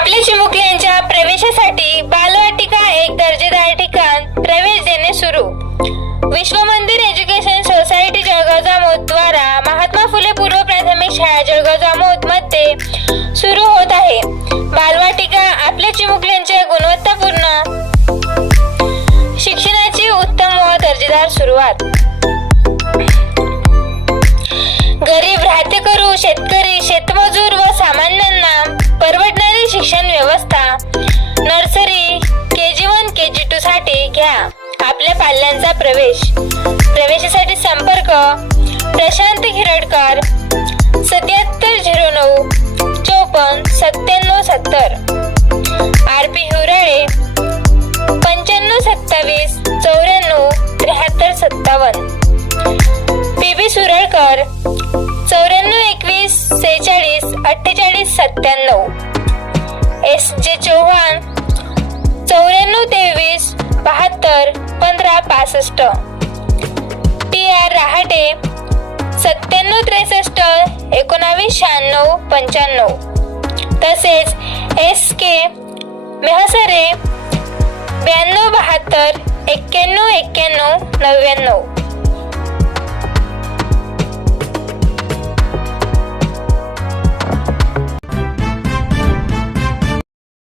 आपल्या चिमुकल्यांच्या प्रवेशासाठी बालवाटिका एक दर्जेदार ठिकाण. प्रवेश देणे सुरू. विश्व मंदिर एज्युकेशन सोसायटी जळगाव जामोद द्वारा महात्मा फुले पूर्व प्राथमिक शाळा जळगाव जामोदमध्ये सुरू होत आहे. बालवाटिका आपल्या चिमुकल्यांच्या गुणवत्तापूर्ण शिक्षणाची उत्तम व दर्जेदार सुरुवात. गरीब राहते करू शेतकरी शेतमजूर व व्यवस्था nursery K G one K G two साठी घ्या. आपल्या पाल्यांचा प्रवेश. प्रवेशासाठी संपर्क. प्रशांत हिरडकर सत्याहत्तर झिरो नऊ चोपन्न सत्त्याण्णव सत्तर. आर पी हिवराळे पंच्याण्णव सत्तावीस चौऱ्याण्णव त्र्याहत्तर सत्तावन्न. पी बी सुरळकर चौऱ्याण्णव एकवीस सेहेचाळीस अठ्ठेचाळीस सत्त्याण्णव. एस जे चव्हाण चौऱ्याण्णव तेवीस बहात्तर पंधरा पासष्ट. टी आर रहाटे सत्त्याण्णव त्रेसष्ट एकोणावीस शहाण्णव पंच्याण्णव. तसेच एस के मेहसरे ब्याण्णव बहात्तर एक्क्याण्णव एक्क्याण्णव नव्याण्णव.